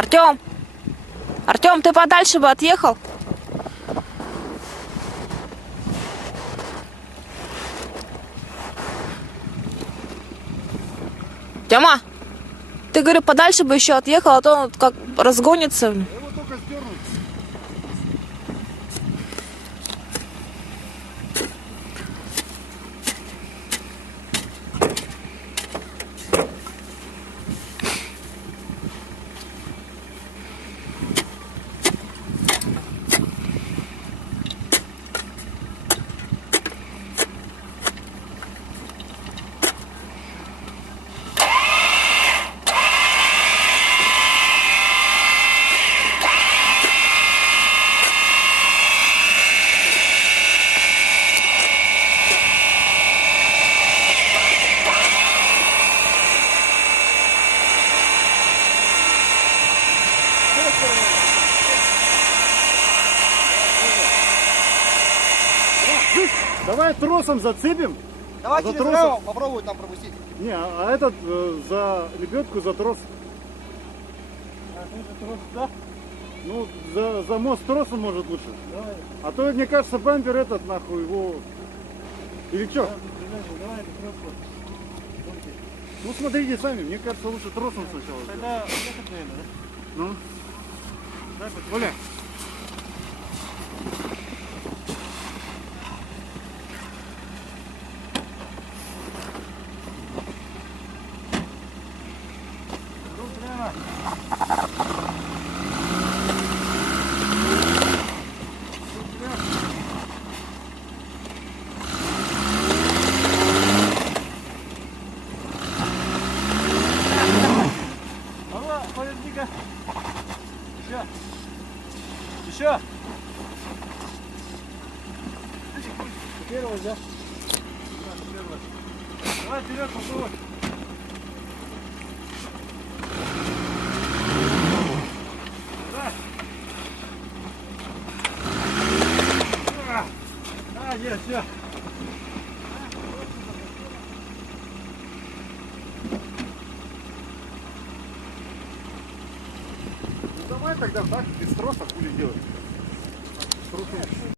Артем! Артем, ты подальше бы отъехал. Тёма, ты, говорю, подальше бы еще отъехал, а то он как разгонится. Я его только сдернул. Давай тросом зацепим. Давай За через тросом. Рео попробуй там пропустить. Не, а этот за лебедку, за трос. Ну, за мост тросом может лучше. Давай. А то, мне кажется, бампер этот, нахуй, его... Или что? Давай, Ну, смотрите сами, мне кажется, лучше тросом сначала. тогда ехать, наверное, да? Ну, Дай Оля. Алло, подожди-ка. Еще. Еще. Первый, да? Давай вперед, попробуй. Давай. Есть, все. Ну, давай тогда так, без троса хули делать. Трусом.